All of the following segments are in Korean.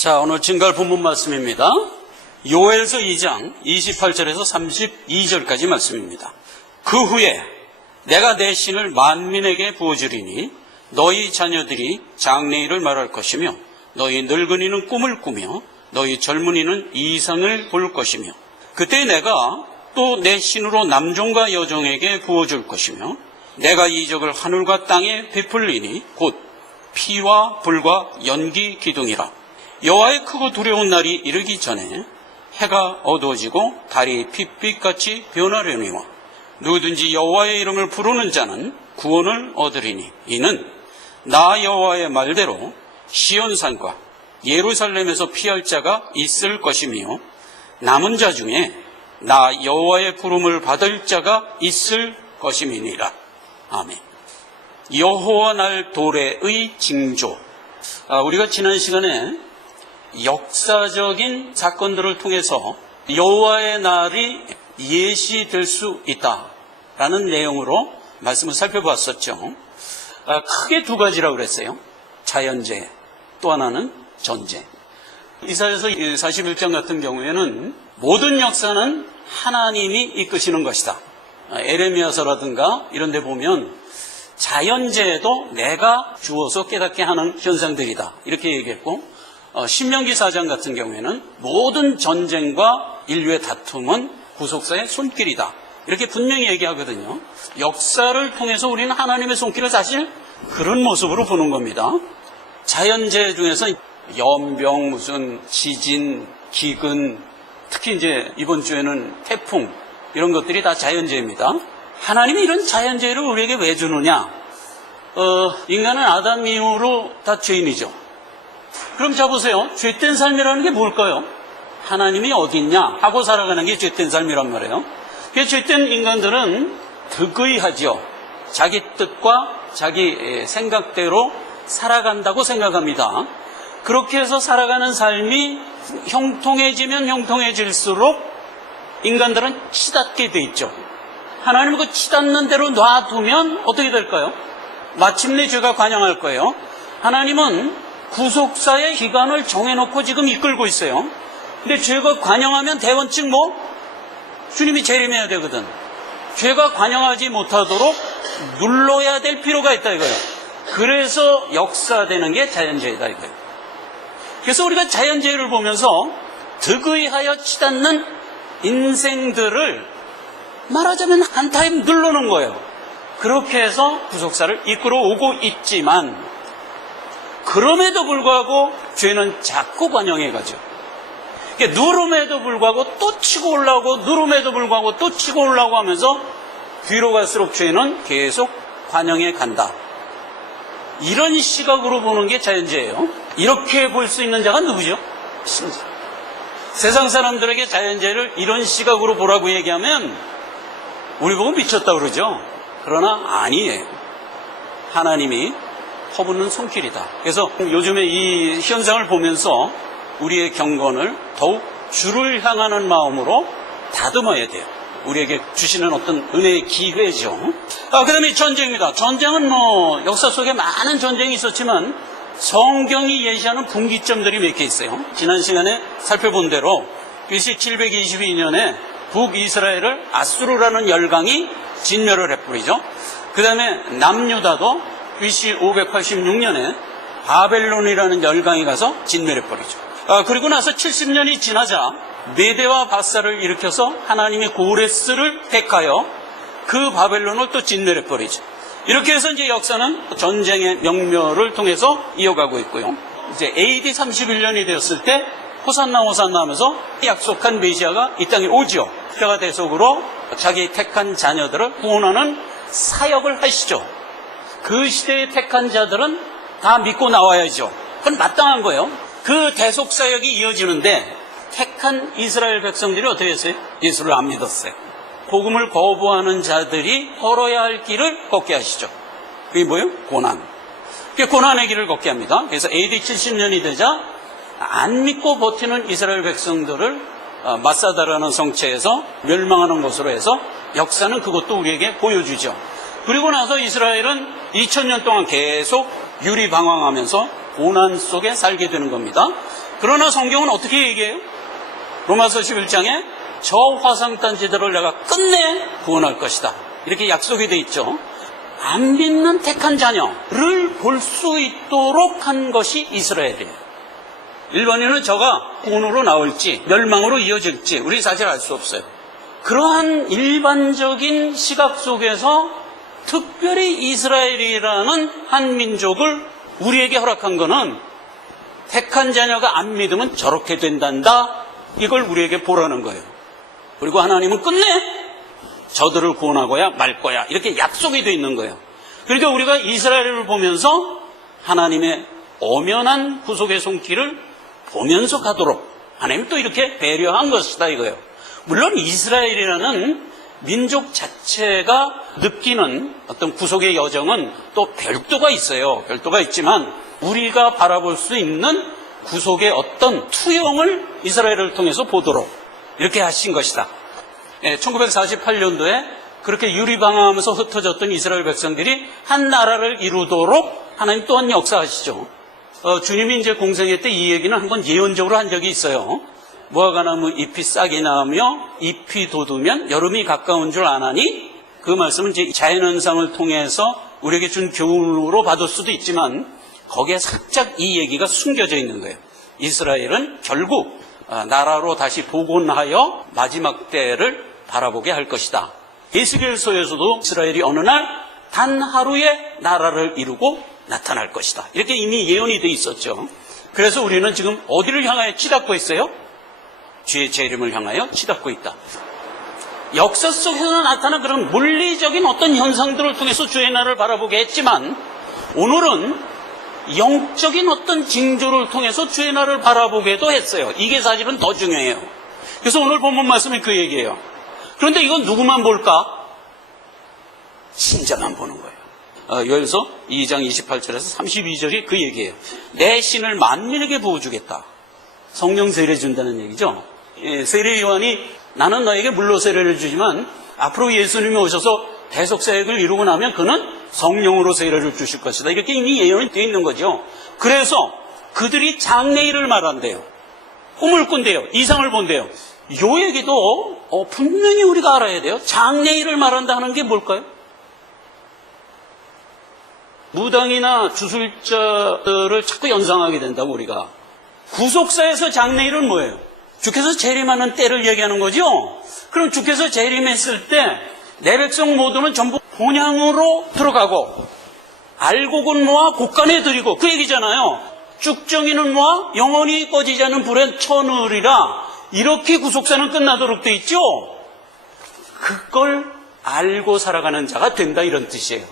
자, 오늘 증거할 본문 말씀입니다. 요엘서 2장 28절에서 32절까지 말씀입니다. 그 후에 내가 내 신을 만민에게 부어주리니 너희 자녀들이 장래일을 말할 것이며 너희 늙은이는 꿈을 꾸며 너희 젊은이는 이상을 볼 것이며 그때 내가 또 내 신으로 남종과 여종에게 부어줄 것이며 내가 이적을 하늘과 땅에 베풀리니 곧 피와 불과 연기 기둥이라. 여호와의 크고 두려운 날이 이르기 전에 해가 어두워지고 달이 핏빛같이 변하려니와 누구든지 여호와의 이름을 부르는 자는 구원을 얻으리니 이는 나 여호와의 말대로 시온산과 예루살렘에서 피할 자가 있을 것이며 남은 자 중에 나 여호와의 부름을 받을 자가 있을 것임이니라. 아멘. 여호와 날 도래의 징조. 우리가 지난 시간에 역사적인 사건들을 통해서 여호와의 날이 예시될 수 있다라는 내용으로 말씀을 살펴봤었죠. 크게 두 가지라고 그랬어요. 자연재해, 또 하나는 전쟁. 이사야서 41장 같은 경우에는 모든 역사는 하나님이 이끄시는 것이다. 에레미야서라든가 이런 데 보면 자연재해도 내가 주어서 깨닫게 하는 현상들이다, 이렇게 얘기했고, 신명기 4장 같은 경우에는 모든 전쟁과 인류의 다툼은 구속사의 손길이다, 이렇게 분명히 얘기하거든요. 역사를 통해서 우리는 하나님의 손길을 사실 그런 모습으로 보는 겁니다. 자연재해 중에서 연병, 무슨 지진, 기근, 특히 이제 이번 주에는 태풍, 이런 것들이 다 자연재해입니다. 하나님이 이런 자연재해를 우리에게 왜 주느냐? 인간은 아담 이후로 다 죄인이죠. 그럼 자 보세요. 죄된 삶이라는 게 뭘까요? 하나님이 어디 있냐 하고 살아가는 게 죄된 삶이란 말이에요. 죄된 인간들은 득의하죠. 자기 뜻과 자기 생각대로 살아간다고 생각합니다. 그렇게 해서 살아가는 삶이 형통해지면 형통해질수록 인간들은 치닫게 돼 있죠. 하나님은 그 치닫는 대로 놔두면 어떻게 될까요? 마침내 죄가 관영할 거예요. 하나님은 구속사의 기간을 정해놓고 지금 이끌고 있어요. 근데 죄가 관영하면 대원칙 주님이 재림해야 되거든. 죄가 관영하지 못하도록 눌러야 될 필요가 있다 이거예요. 그래서 역사되는 게 자연재해다 이거예요. 그래서 우리가 자연재해를 보면서 득의하여 치닫는 인생들을 말하자면 한 타임 눌러놓은 거예요. 그렇게 해서 구속사를 이끌어 오고 있지만, 그럼에도 불구하고 죄는 자꾸 관영해 가죠. 누름에도 불구하고 또 치고 올라오고, 누름에도 불구하고 또 치고 올라오고 하면서 뒤로 갈수록 죄는 계속 관영해 간다. 이런 시각으로 보는 게 자연재해예요. 이렇게 볼 수 있는 자가 누구죠? 신자. 세상 사람들에게 자연재해를 이런 시각으로 보라고 얘기하면 우리 보고 미쳤다 그러죠. 그러나 아니에요. 하나님이 퍼붓는 손길이다. 그래서 요즘에 이 현상을 보면서 우리의 경건을 더욱 주를 향하는 마음으로 다듬어야 돼요. 우리에게 주시는 어떤 은혜의 기회죠. 그 다음에 전쟁입니다. 전쟁은 역사 속에 많은 전쟁이 있었지만 성경이 예시하는 분기점들이 몇 개 있어요. 지난 시간에 살펴본 대로 BC 722년에 북이스라엘을 아수르라는 열강이 진멸을 해버리죠. 그 다음에 남유다도 BC 586년에 바벨론이라는 열강이 가서 진멸해버리죠. 그리고 나서 70년이 지나자 메대와 바사를 일으켜서 하나님의 고레스를 택하여 그 바벨론을 또 진멸해버리죠. 이렇게 해서 이제 역사는 전쟁의 명멸을 통해서 이어가고 있고요. 이제 AD 31년이 되었을 때 호산나 호산나 하면서 약속한 메시아가 이 땅에 오죠. 십자가 대속으로 자기 택한 자녀들을 구원하는 사역을 하시죠. 그 시대에 택한 자들은 다 믿고 나와야죠. 그건 마땅한 거예요. 그 대속 사역이 이어지는데 택한 이스라엘 백성들이 어떻게 했어요? 예수를 안 믿었어요. 복음을 거부하는 자들이 걸어야 할 길을 걷게 하시죠. 그게 뭐예요? 고난. 그게 고난의 길을 걷게 합니다. 그래서 AD 70년이 되자 안 믿고 버티는 이스라엘 백성들을 마사다라는 성체에서 멸망하는 것으로 해서 역사는 그것도 우리에게 보여주죠. 그리고 나서 이스라엘은 2000년 동안 계속 유리방황하면서 고난 속에 살게 되는 겁니다. 그러나 성경은 어떻게 얘기해요? 로마서 11장에 저 화상단지들을 내가 끝내 구원할 것이다. 이렇게 약속이 되어 있죠. 안 믿는 택한 자녀를 볼 수 있도록 한 것이 이스라엘이에요. 일본인은 저가 구원으로 나올지 멸망으로 이어질지 우리 사실 알 수 없어요. 그러한 일반적인 시각 속에서 특별히 이스라엘이라는 한 민족을 우리에게 허락한 것은 택한 자녀가 안 믿으면 저렇게 된단다. 이걸 우리에게 보라는 거예요. 그리고 하나님은 끝내 저들을 구원하고야 말 거야. 이렇게 약속이 되어 있는 거예요. 그러니까 우리가 이스라엘을 보면서 하나님의 엄연한 구속의 손길을 보면서 가도록 하나님 또 이렇게 배려한 것이다 이거예요. 물론 이스라엘이라는 민족 자체가 느끼는 어떤 구속의 여정은 또 별도가 있어요. 별도가 있지만 우리가 바라볼 수 있는 구속의 어떤 투영을 이스라엘을 통해서 보도록 이렇게 하신 것이다. 1948년도에 그렇게 유리방황하면서 흩어졌던 이스라엘 백성들이 한 나라를 이루도록 하나님 또한 역사하시죠. 주님이 이제 공생애 때 이 얘기는 한번 예언적으로 한 적이 있어요. 무화과나무 잎이 싹이 나며 잎이 돋으면 여름이 가까운 줄 아나니, 그 말씀은 이제 자연현상을 통해서 우리에게 준 교훈으로 받을 수도 있지만 거기에 살짝 이 얘기가 숨겨져 있는 거예요. 이스라엘은 결국 나라로 다시 복원하여 마지막 때를 바라보게 할 것이다. 에스겔서에서도 이스라엘이 어느 날 단 하루에 나라를 이루고 나타날 것이다. 이렇게 이미 예언이 돼 있었죠. 그래서 우리는 지금 어디를 향하여 치닫고 있어요? 주의 재림을 향하여 치닫고 있다. 역사 속에서 나타난 그런 물리적인 어떤 현상들을 통해서 주의 나라를 바라보게 했지만 오늘은 영적인 어떤 징조를 통해서 주의 나라를 바라보게도 했어요. 이게 사실은 더 중요해요. 그래서 오늘 본문 말씀이 그 얘기예요. 그런데 이건 누구만 볼까? 신자만 보는 거예요. 요엘서 2장 28절에서 32절이 그 얘기예요. 내 신을 만민에게 부어주겠다. 성령 세례 준다는 얘기죠. 세례 요한이 나는 너에게 물로 세례를 주지만 앞으로 예수님이 오셔서 대속사역을 이루고 나면 그는 성령으로 세례를 주실 것이다. 이렇게 이미 예언이 되어 있는 거죠. 그래서 그들이 장래일을 말한대요. 꿈을 꾼대요. 이상을 본대요. 요 얘기도 분명히 우리가 알아야 돼요. 장래일을 말한다는 게 뭘까요? 무당이나 주술자들을 자꾸 연상하게 된다고 우리가. 구속사에서 장래일은 뭐예요? 주께서 재림하는 때를 얘기하는 거죠. 그럼 주께서 재림했을 때 내 백성 모두는 전부 본향으로 들어가고 알곡은 모아 곳간에 들이고 그 얘기잖아요. 쭉정이는 모아 영원히 꺼지지 않는 불에 쳐넣으리라. 이렇게 구속사는 끝나도록 돼 있죠. 그걸 알고 살아가는 자가 된다 이런 뜻이에요.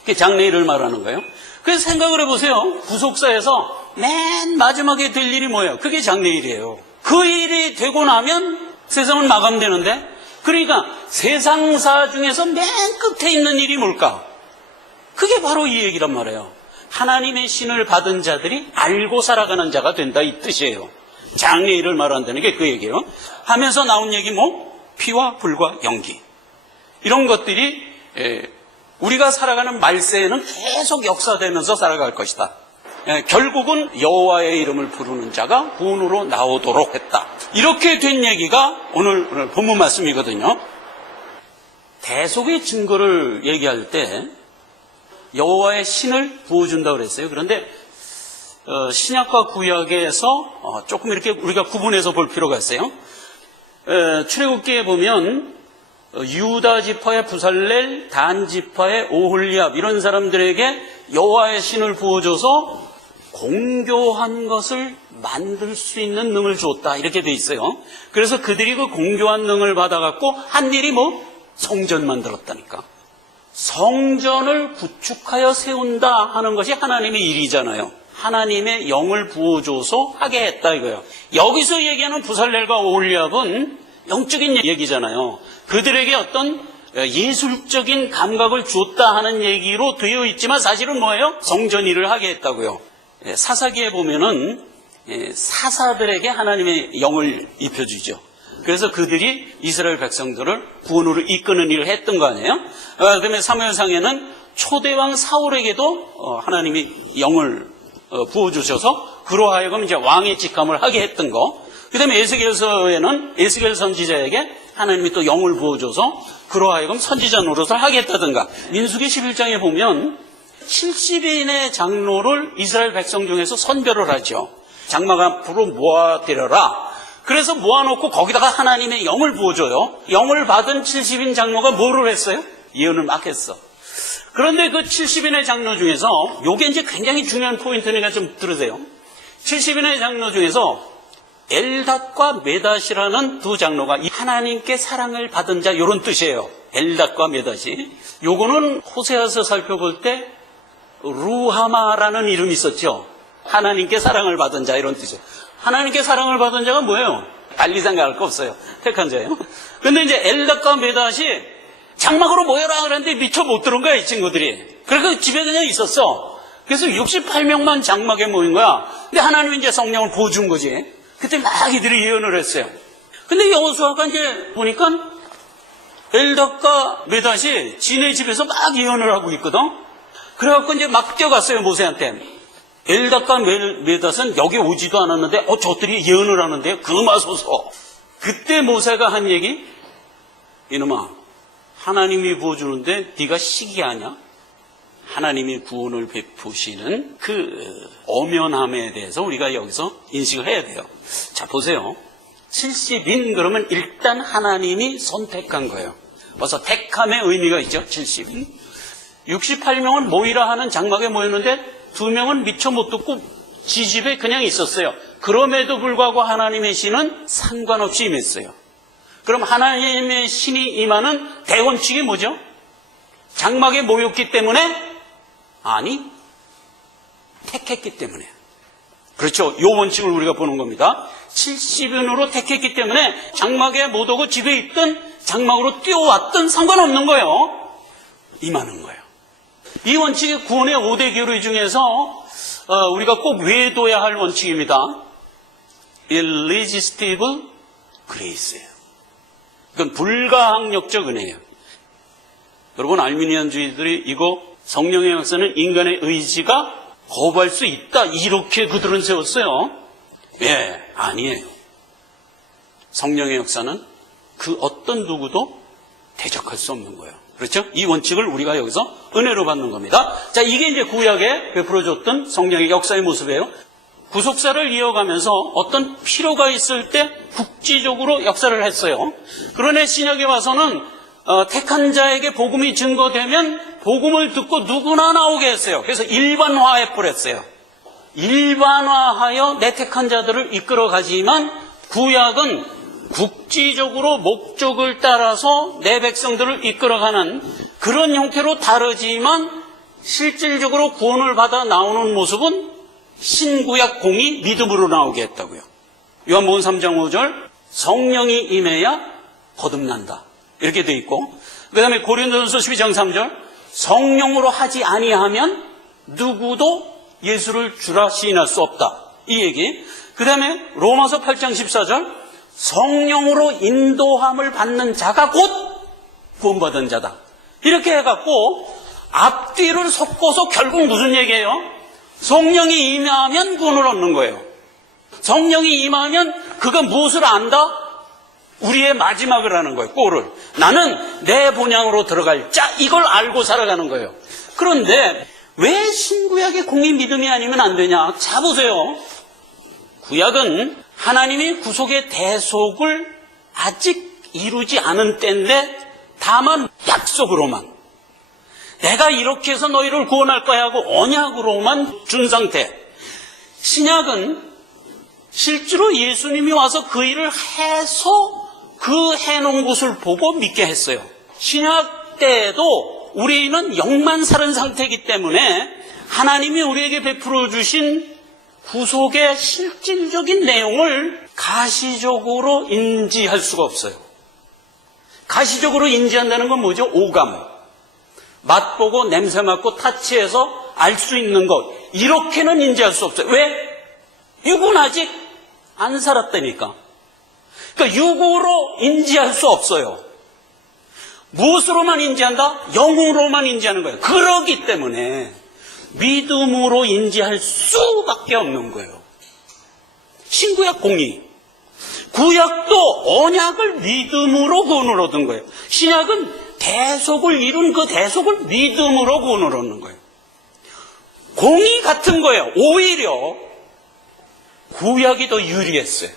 그게 장래일을 말하는 거예요. 그래서 생각을 해보세요. 구속사에서 맨 마지막에 될 일이 뭐예요? 그게 장래일이에요. 그 일이 되고 나면 세상은 마감되는데, 그러니까 세상사 중에서 맨 끝에 있는 일이 뭘까? 그게 바로 이 얘기란 말이에요. 하나님의 신을 받은 자들이 알고 살아가는 자가 된다 이 뜻이에요. 장래일을 말한다는 게 그 얘기예요. 하면서 나온 얘기 피와 불과 연기. 이런 것들이 우리가 살아가는 말세에는 계속 역사되면서 살아갈 것이다. 결국은 여호와의 이름을 부르는 자가 구원으로 나오도록 했다. 이렇게 된 얘기가 오늘 본문 말씀이거든요. 대속의 증거를 얘기할 때 여호와의 신을 부어준다고 그랬어요. 그런데 신약과 구약에서 조금 이렇게 우리가 구분해서 볼 필요가 있어요. 출애굽기에 보면 유다 지파의 부살렐, 단 지파의 오홀리압 이런 사람들에게 여호와의 신을 부어줘서 공교한 것을 만들 수 있는 능을 줬다 이렇게 돼 있어요. 그래서 그들이 그 공교한 능을 받아갖고 한 일이 성전 만들었다니까. 성전을 구축하여 세운다 하는 것이 하나님의 일이잖아요. 하나님의 영을 부어줘서 하게 했다 이거예요. 여기서 얘기하는 부살렐과 오홀리압은 영적인 얘기잖아요. 그들에게 어떤 예술적인 감각을 줬다 하는 얘기로 되어 있지만 사실은 뭐예요? 성전 일을 하게 했다고요. 사사기에 보면은 사사들에게 하나님의 영을 입혀주죠. 그래서 그들이 이스라엘 백성들을 구원으로 이끄는 일을 했던 거 아니에요? 그다음에 사무엘상에는 초대왕 사울에게도 하나님이 영을 부어주셔서 그로 하여금 이제 왕의 직함을 하게 했던 거. 그 다음에 에스겔서에는 에스겔 선지자에게 하나님이 또 영을 부어줘서 그로 하여금 선지자 노릇을 하게 했다든가. 민수기 11장에 보면 70인의 장로를 이스라엘 백성 중에서 선별을 하죠. 장막 앞으로 모아들여라. 그래서 모아놓고 거기다가 하나님의 영을 부어줘요. 영을 받은 70인 장로가 뭐를 했어요? 예언을 막 했어. 그런데 그 70인의 장로 중에서 요게 이제 굉장히 중요한 포인트니까 좀 들으세요. 70인의 장로 중에서 엘닷과 메닷이라는 두 장로가 하나님께 사랑을 받은 자 이런 뜻이에요. 엘닷과 메닷이. 요거는 호세아서 살펴볼 때 루하마라는 이름이 있었죠. 하나님께 사랑을 받은 자 이런 뜻이에요. 하나님께 사랑을 받은 자가 뭐예요? 달리 생각할 거 없어요. 택한 자예요. 근데 이제 엘닷과 메닷이 장막으로 모여라 그랬는데 미처 못 들은 거야, 이 친구들이. 그러니까 집에 그냥 있었어. 그래서 68명만 장막에 모인 거야. 근데 하나님이 이제 성령을 부어준 거지. 그때 막 이들이 예언을 했어요. 근데 여호수아가 이제 보니까 엘닷과 메닷이 지네 집에서 막 예언을 하고 있거든. 그래갖고 이제 막 뛰어갔어요, 모세한테. 엘닷과 메닷은 여기 오지도 않았는데, 저들이 예언을 하는데요. 그마소서. 그때 모세가 한 얘기, 이놈아, 하나님이 부어주는데 네가 시기하냐? 하나님이 구원을 베푸시는 그 엄연함에 대해서 우리가 여기서 인식을 해야 돼요. 자, 보세요. 70인 그러면 일단 하나님이 선택한 거예요. 벌써 택함의 의미가 있죠. 70인. 68명은 모이라 하는 장막에 모였는데 2명은 미처 못 듣고 지집에 그냥 있었어요. 그럼에도 불구하고 하나님의 신은 상관없이 임했어요. 그럼 하나님의 신이 임하는 대원칙이 뭐죠? 장막에 모였기 때문에? 아니, 택했기 때문에. 그렇죠. 요 원칙을 우리가 보는 겁니다. 70인으로 택했기 때문에 장막에 못 오고 집에 있든 장막으로 뛰어왔든 상관없는 거예요. 임하는 거예요. 이 원칙이 구원의 5대 교리 중에서 우리가 꼭 외워둬야 할 원칙입니다. Irresistible Grace예요. 이건 불가항력적 은혜예요. 여러분, 알미니안주의들이 이거 성령의 역사는 인간의 의지가 거부할 수 있다, 이렇게 그들은 세웠어요. 예, 아니에요. 성령의 역사는 그 어떤 누구도 대적할 수 없는 거예요. 그렇죠? 이 원칙을 우리가 여기서 은혜로 받는 겁니다. 자, 이게 이제 구약에 베풀어줬던 성령의 역사의 모습이에요. 구속사를 이어가면서 어떤 필요가 있을 때 국지적으로 역사를 했어요. 그러나 신약에 와서는 택한 자에게 복음이 증거되면 복음을 듣고 누구나 나오게 했어요. 그래서 일반화해 버렸어요. 일반화하여 내 택한 자들을 이끌어가지만 구약은 국지적으로 목적을 따라서 내 백성들을 이끌어가는 그런 형태로 다르지만 실질적으로 구원을 받아 나오는 모습은 신구약 공이 믿음으로 나오게 했다고요. 요한복음 3장 5절 성령이 임해야 거듭난다 이렇게 돼 있고, 그 다음에 고린도전서 12장 3절 성령으로 하지 아니하면 누구도 예수를 주라 시인할 수 없다 이 얘기. 그 다음에 로마서 8장 14절 성령으로 인도함을 받는 자가 곧 구원받은 자다 이렇게 해갖고 앞뒤를 섞어서 결국 무슨 얘기예요? 성령이 임하면 구원을 얻는 거예요. 성령이 임하면 그가 무엇을 안다? 우리의 마지막을 하는 거예요. 꼴을. 나는 내 본향으로 들어갈 자, 이걸 알고 살아가는 거예요. 그런데 왜 신구약의 공의 믿음이 아니면 안 되냐? 자, 보세요. 구약은 하나님이 구속의 대속을 아직 이루지 않은 때인데 다만 약속으로만, 내가 이렇게 해서 너희를 구원할 거야 하고 언약으로만 준 상태. 신약은 실제로 예수님이 와서 그 일을 해서 그 해놓은 것을 보고 믿게 했어요. 신약 때에도 우리는 영만 사는 상태이기 때문에 하나님이 우리에게 베풀어 주신 구속의 실질적인 내용을 가시적으로 인지할 수가 없어요. 가시적으로 인지한다는 건 뭐죠? 오감. 맛보고 냄새 맡고 타치해서 알 수 있는 것. 이렇게는 인지할 수 없어요. 왜? 육은 아직 안 살았다니까. 그러니까 육으로 인지할 수 없어요. 무엇으로만 인지한다? 영으로만 인지하는 거예요. 그러기 때문에 믿음으로 인지할 수밖에 없는 거예요. 신구약 공의. 구약도 언약을 믿음으로 구원을 얻은 거예요. 신약은 대속을 이룬 그 대속을 믿음으로 구원을 얻는 거예요. 공의 같은 거예요. 오히려 구약이 더 유리했어요.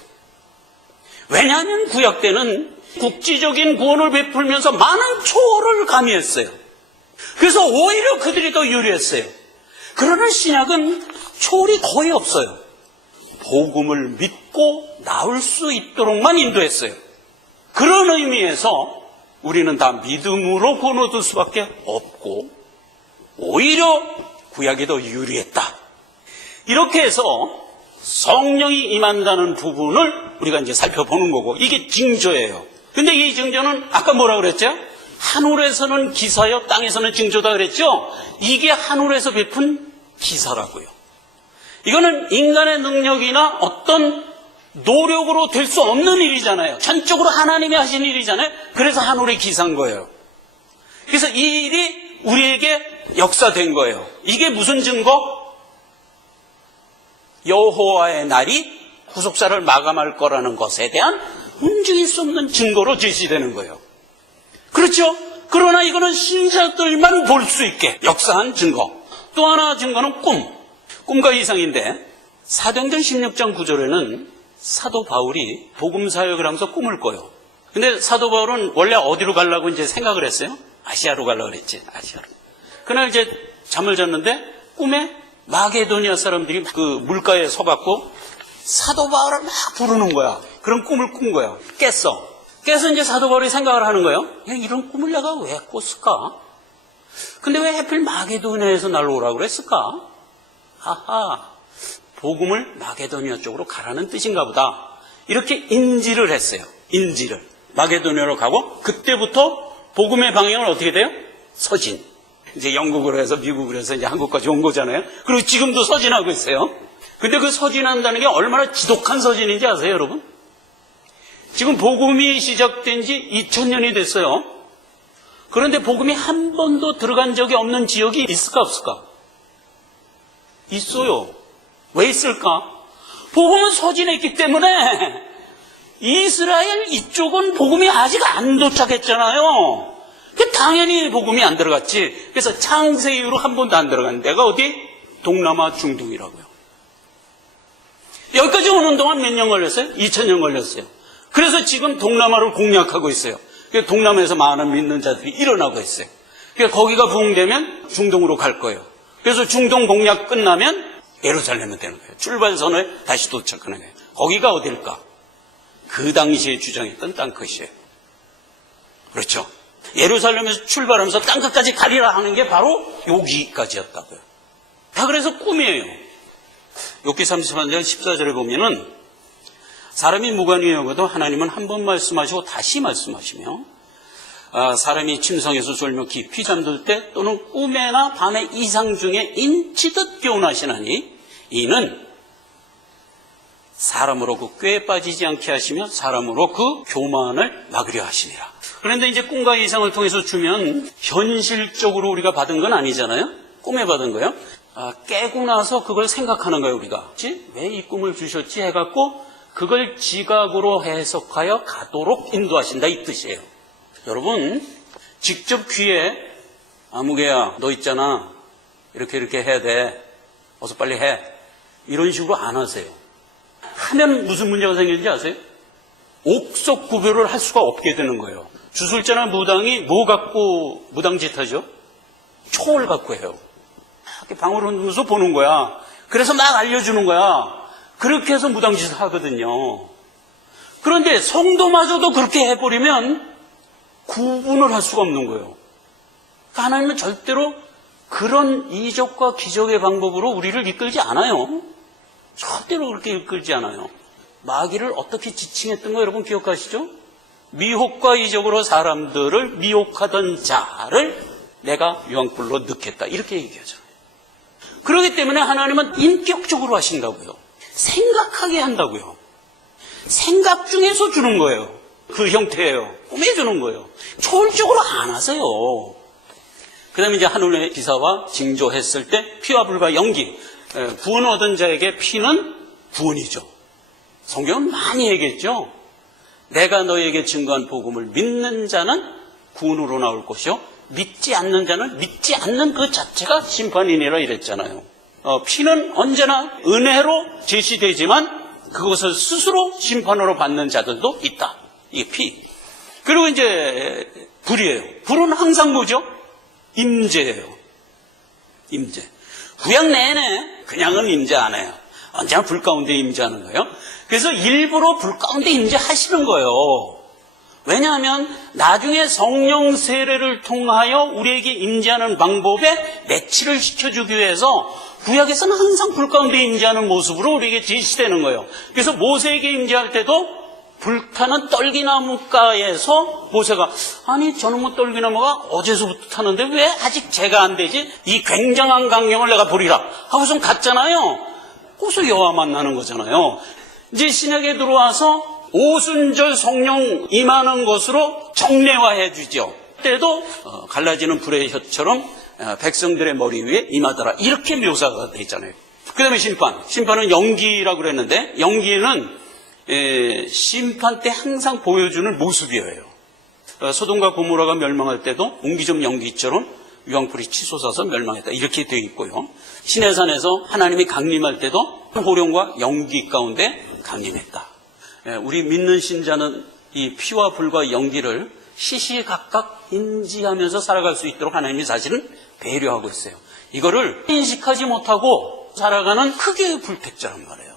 왜냐하면 구약 때는 국지적인 구원을 베풀면서 많은 초월을 가미했어요. 그래서 오히려 그들이 더 유리했어요. 그러나 신약은 초월이 거의 없어요. 복음을 믿고 나올 수 있도록만 인도했어요. 그런 의미에서 우리는 다 믿음으로 구원 얻을 수밖에 없고 오히려 구약이 더 유리했다. 이렇게 해서 성령이 임한다는 부분을 우리가 이제 살펴보는 거고, 이게 징조예요. 근데 이 징조는 아까 뭐라고 그랬죠? 하늘에서는 기사요, 땅에서는 징조다 그랬죠? 이게 하늘에서 베푼 기사라고요. 이거는 인간의 능력이나 어떤 노력으로 될 수 없는 일이잖아요. 전적으로 하나님이 하신 일이잖아요. 그래서 하늘의 기사인 거예요. 그래서 이 일이 우리에게 역사된 거예요. 이게 무슨 증거? 여호와의 날이 구속사를 마감할 거라는 것에 대한 움직일 수 없는 증거로 제시되는 거예요. 그렇죠? 그러나 이거는 신자들만 볼 수 있게 역사한 증거. 또 하나 증거는 꿈과 이상인데, 사도행전 16장 9절에는 사도 바울이 복음 사역을 하면서 꿈을 꿔요. 근데 사도 바울은 원래 어디로 가려고 이제 생각을 했어요? 아시아로 가려고 그랬지, 아시아로. 그날 이제 잠을 잤는데 꿈에 마게도니아 사람들이 그 물가에 서갖고 사도 바울을 막 부르는 거야. 그런 꿈을 꾼 거야. 깨서 이제 사도 바울이 생각을 하는 거예요. 야, 이런 꿈을 내가 왜 꿨을까? 근데 왜 하필 마게도니아에서 날로 오라고 그랬을까? 아하, 복음을 마게도니아 쪽으로 가라는 뜻인가 보다. 이렇게 인지를 했어요. 인지를. 마게도니아로 가고, 그때부터 복음의 방향은 어떻게 돼요? 서진. 이제 영국으로 해서 미국으로 해서 이제 한국까지 온 거잖아요. 그리고 지금도 서진하고 있어요. 근데 그 서진한다는 게 얼마나 지독한 서진인지 아세요, 여러분? 지금 복음이 시작된 지 2000년이 됐어요. 그런데 복음이 한 번도 들어간 적이 없는 지역이 있을까 없을까? 있어요. 왜 있을까? 복음은 서진했기 때문에 이스라엘 이쪽은 복음이 아직 안 도착했잖아요. 당연히 복음이 안 들어갔지. 그래서 창세 이후로 한 번도 안 들어간 데가 어디? 동남아 중동이라고요. 여기까지 오는 동안 몇 년 걸렸어요? 2000년 걸렸어요. 그래서 지금 동남아를 공략하고 있어요. 동남아에서 많은 믿는 자들이 일어나고 있어요. 거기가 부흥되면 중동으로 갈 거예요. 그래서 중동 공략 끝나면 예루살렘에 되는 거예요. 출발선에 다시 도착하는 거예요. 거기가 어딜까? 그 당시에 주장했던 땅끝이에요. 그렇죠? 예루살렘에서 출발하면서 땅끝까지 가리라 하는 게 바로 여기까지였다고요. 다 그래서 꿈이에요. 욥기 33장 14절에 보면은 사람이 무관히 여겨도 하나님은 한 번 말씀하시고 다시 말씀하시며, 사람이 침상에서 졸며 깊이 잠들 때 또는 꿈에나 밤의 이상 중에 인치듯 교훈하시나니 이는 사람으로 그 꾀에 빠지지 않게 하시며 사람으로 그 교만을 막으려 하시니라. 그런데 이제 꿈과 이상을 통해서 주면 현실적으로 우리가 받은 건 아니잖아요. 꿈에 받은 거예요. 깨고 나서 그걸 생각하는 거예요, 우리가. 왜 이 꿈을 주셨지 해갖고 그걸 지각으로 해석하여 가도록 인도하신다, 이 뜻이에요. 여러분, 직접 귀에 아무개야 너 있잖아, 이렇게 해야 돼, 어서 빨리 해, 이런 식으로 안 하세요. 하면 무슨 문제가 생기는지 아세요? 옥석 구별을 할 수가 없게 되는 거예요. 주술자나 무당이 뭐 갖고 무당짓 하죠? 총을 갖고 해요. 이렇게 방울 흔들면서 보는 거야. 그래서 막 알려주는 거야. 그렇게 해서 무당짓을 하거든요. 그런데 성도마저도 그렇게 해버리면 구분을 할 수가 없는 거예요. 그러니까 하나님은 절대로 그런 이적과 기적의 방법으로 우리를 이끌지 않아요. 절대로 그렇게 이끌지 않아요. 마귀를 어떻게 지칭했던 거 여러분 기억하시죠? 미혹과 이적으로 사람들을 미혹하던 자를 내가 유황불로 넣겠다, 이렇게 얘기하잖아요. 그렇기 때문에 하나님은 인격적으로 하신다고요. 생각하게 한다고요. 생각 중에서 주는 거예요. 그 형태예요. 꿈에 주는 거예요. 초월적으로 안 하세요. 그 다음에 이제 하늘의 기사와 징조했을 때 피와 불과 연기, 구원 얻은 자에게 피는 구원이죠. 성경은 많이 얘기했죠. 내가 너에게 증거한 복음을 믿는 자는 구원으로 나올 것이요 믿지 않는 자는 믿지 않는 그 자체가 심판이니라 이랬잖아요. 피는 언제나 은혜로 제시되지만 그것을 스스로 심판으로 받는 자들도 있다. 이게 피. 그리고 이제 불이에요. 불은 항상 뭐죠? 임재예요. 임재. 구약 내내 그냥은 임재 안 해요. 언제나 불 가운데 임재하는 거예요. 그래서 일부러 불 가운데 임재하시는 거예요. 왜냐하면 나중에 성령 세례를 통하여 우리에게 임재하는 방법에 매치를 시켜주기 위해서 구약에서는 항상 불 가운데 임재하는 모습으로 우리에게 제시되는 거예요. 그래서 모세에게 임재할 때도 불타는 떨기나무가에서 모세가 아니 저놈의 떨기나무가 어제서부터 타는데 왜 아직 제가 안 되지? 이 굉장한 강령을 내가 보리라 하고선 갔잖아요. 거기서 여호와 만나는 거잖아요. 이제 신약에 들어와서 오순절 성령 임하는 것으로 정례화해 주죠. 그때도 갈라지는 불의 혀처럼 백성들의 머리 위에 임하더라. 이렇게 묘사가 되어 있잖아요. 그 다음에 심판은 연기라고 그랬는데 연기는 심판 때 항상 보여주는 모습이에요. 소돔과 고모라가 멸망할 때도 옹기종 연기처럼 유황불이 치솟아서 멸망했다. 이렇게 되어 있고요. 시내산에서 하나님이 강림할 때도 호령과 연기 가운데 강림했다. 우리 믿는 신자는 이 피와 불과 연기를 시시각각 인지하면서 살아갈 수 있도록 하나님이 사실은 배려하고 있어요. 이거를 인식하지 못하고 살아가는 크게 불택자란 말이에요.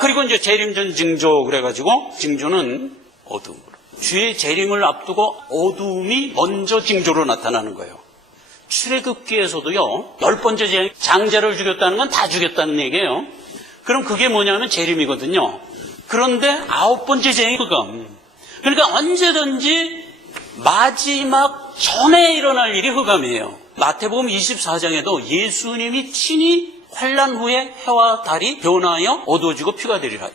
그리고 이제 재림전 징조 그래가지고 징조는 어둠. 주의 재림을 앞두고 어둠이 먼저 징조로 나타나는 거예요. 출애굽기에서도요 10번째 재림, 장자를 죽였다는 건 다 죽였다는 얘기예요. 그럼 그게 뭐냐면 재림이거든요. 그런데 9번째 재림이 흑암. 그러니까 언제든지 마지막 전에 일어날 일이 흑암이에요. 마태복음 24장에도 예수님이 친히 환란 후에 해와 달이 변하여 어두워지고 피가 되리라.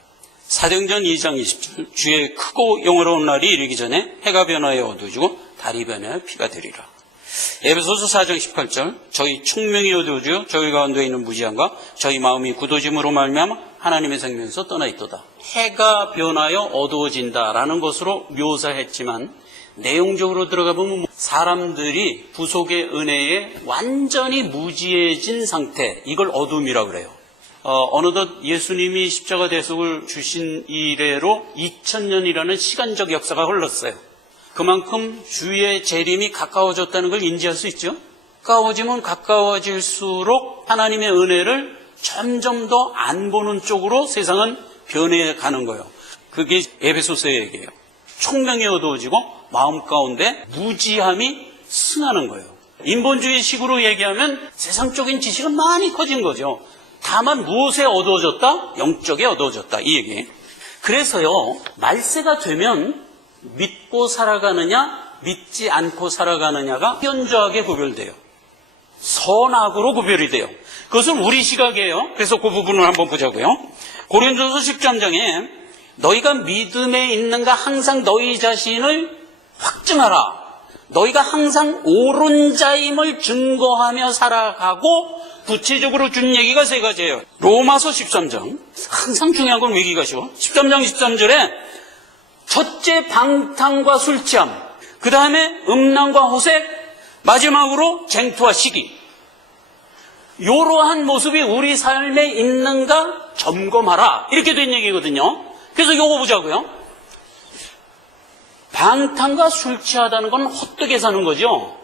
사도행전 2장 27절 주의 크고 영화로운 날이 이르기 전에 해가 변하여 어두워지고 달이 변하여 피가 되리라. 에베소서 4장 18절 저희 총명이 어두워지고 저희 가운데 있는 무지함과 저희 마음이 굳어짐으로 말미암아 하나님의 생명에서 떠나 있도다. 해가 변하여 어두워진다라는 것으로 묘사했지만 내용적으로 들어가 보면 사람들이 구속의 은혜에 완전히 무지해진 상태, 이걸 어둠이라고 그래요. 어느덧 예수님이 십자가 대속을 주신 이래로 2000년이라는 시간적 역사가 흘렀어요. 그만큼 주의 재림이 가까워졌다는 걸 인지할 수 있죠. 가까워지면 가까워질수록 하나님의 은혜를 점점 더 안 보는 쪽으로 세상은 변해가는 거예요. 그게 에베소서의 얘기예요. 총명이 어두워지고 마음 가운데 무지함이 승하는 거예요. 인본주의 식으로 얘기하면 세상적인 지식은 많이 커진 거죠. 다만 무엇에 어두워졌다? 영적에 어두워졌다. 이 얘기. 그래서요, 말세가 되면 믿고 살아가느냐, 믿지 않고 살아가느냐가 현저하게 구별돼요. 선악으로 구별이 돼요. 그것은 우리 시각이에요. 그래서 그 부분을 한번 보자고요. 고린도서 13장에 너희가 믿음에 있는가 항상 너희 자신을 확증하라. 너희가 항상 옳은 자임을 증거하며 살아가고 구체적으로 준 얘기가 세 가지예요. 로마서 13장. 항상 중요한 건 위기가죠. 13장 13절에 첫째 방탕과 술 취함, 그 다음에 음란과 호색, 마지막으로 쟁투와 시기. 이러한 모습이 우리 삶에 있는가 점검하라. 이렇게 된 얘기거든요. 그래서 이거 보자고요. 방탕과 술 취하다는 건 헛되게 사는 거죠.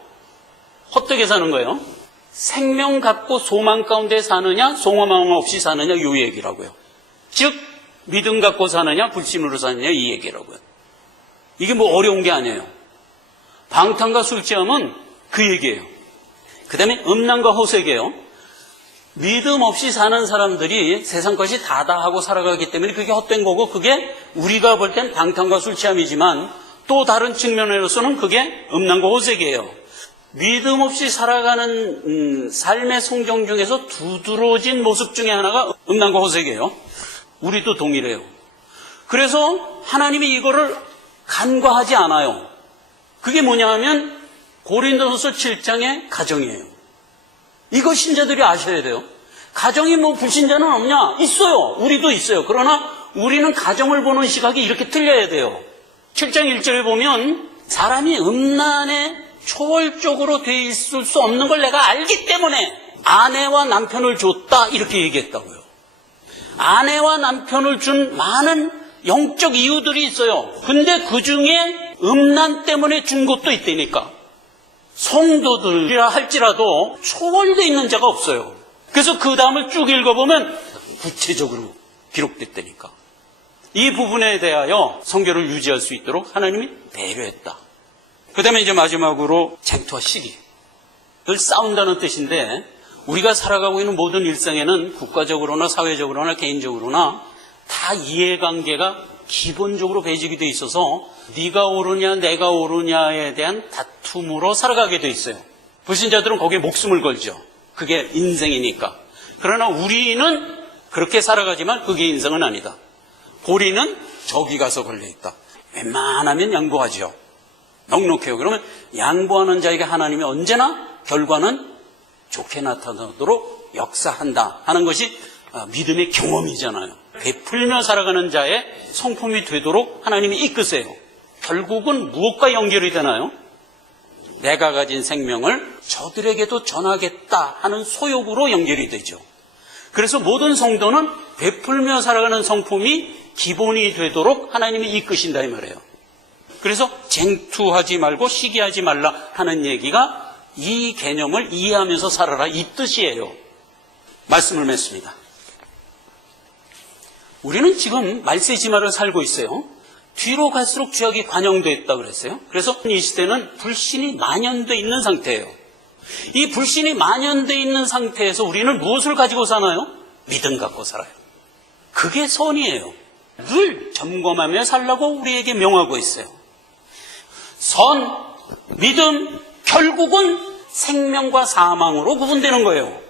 헛되게 사는 거예요. 생명 갖고 소망 가운데 사느냐, 소망 없이 사느냐, 이 얘기라고요. 즉 믿음 갖고 사느냐, 불신으로 사느냐, 이 얘기라고요. 이게 뭐 어려운 게 아니에요. 방탕과 술 취함은 그 얘기예요. 그 다음에 음란과 호색이에요. 믿음 없이 사는 사람들이 세상 것이 다다 하고 살아가기 때문에 그게 헛된 거고, 그게 우리가 볼 땐 방탕과 술 취함이지만 또 다른 측면으로서는 그게 음란과 호색이에요. 믿음 없이 살아가는 삶의 성정 중에서 두드러진 모습 중에 하나가 음란과 호색이에요. 우리도 동일해요. 그래서 하나님이 이거를 간과하지 않아요. 그게 뭐냐 하면 고린도서 7장의 가정이에요. 이거 신자들이 아셔야 돼요. 가정이 뭐 불신자는 없냐? 있어요. 우리도 있어요. 그러나 우리는 가정을 보는 시각이 이렇게 틀려야 돼요. 7장 1절에 보면 사람이 음란에 초월적으로 돼 있을 수 없는 걸 내가 알기 때문에 아내와 남편을 줬다 이렇게 얘기했다고요. 아내와 남편을 준 많은 영적 이유들이 있어요. 근데 그 중에 음란 때문에 준 것도 있다니까. 성도들이라 할지라도 초월되어 있는 자가 없어요. 그래서 그 다음을 쭉 읽어보면 구체적으로 기록됐다니까. 이 부분에 대하여 성결을 유지할 수 있도록 하나님이 배려했다. 그 다음에 이제 마지막으로 쟁투와 시기. 늘 싸운다는 뜻인데 우리가 살아가고 있는 모든 일상에는 국가적으로나 사회적으로나 개인적으로나 다 이해관계가 기본적으로 배직이 돼 있어서 네가 옳으냐 내가 옳으냐에 대한 다툼으로 살아가게 돼 있어요. 불신자들은 거기에 목숨을 걸죠. 그게 인생이니까. 그러나 우리는 그렇게 살아가지만 그게 인생은 아니다. 고리는 저기 가서 걸려있다. 웬만하면 양보하죠. 넉넉해요. 그러면 양보하는 자에게 하나님이 언제나 결과는 좋게 나타나도록 역사한다 하는 것이 믿음의 경험이잖아요. 베풀며 살아가는 자의 성품이 되도록 하나님이 이끄세요. 결국은 무엇과 연결이 되나요? 내가 가진 생명을 저들에게도 전하겠다 하는 소욕으로 연결이 되죠. 그래서 모든 성도는 베풀며 살아가는 성품이 기본이 되도록 하나님이 이끄신다 이 말이에요. 그래서 쟁투하지 말고 시기하지 말라 하는 얘기가 이 개념을 이해하면서 살아라 이 뜻이에요. 말씀을 맺습니다. 우리는 지금 말세지마를 살고 있어요. 뒤로 갈수록 죄악이 관영되어 있다고 그랬어요. 그래서 이 시대는 불신이 만연되어 있는 상태예요. 이 불신이 만연되어 있는 상태에서 우리는 무엇을 가지고 사나요? 믿음 갖고 살아요. 그게 선이에요. 늘 점검하며 살라고 우리에게 명하고 있어요. 선, 믿음, 결국은 생명과 사망으로 구분되는 거예요.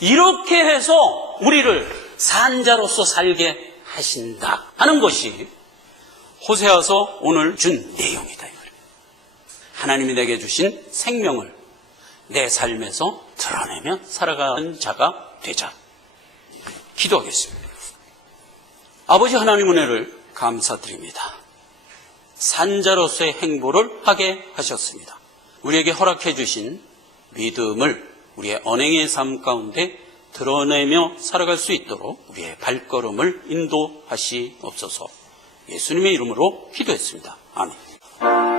이렇게 해서 우리를 산자로서 살게 하신다 하는 것이 호세아서 오늘 준 내용이다. 하나님이 내게 주신 생명을 내 삶에서 드러내며 살아가는 자가 되자. 기도하겠습니다. 아버지 하나님 은혜를 감사드립니다. 산자로서의 행보를 하게 하셨습니다. 우리에게 허락해 주신 믿음을 우리의 언행의 삶 가운데 드러내며 살아갈 수 있도록 우리의 발걸음을 인도하시옵소서. 예수님의 이름으로 기도했습니다. 아멘.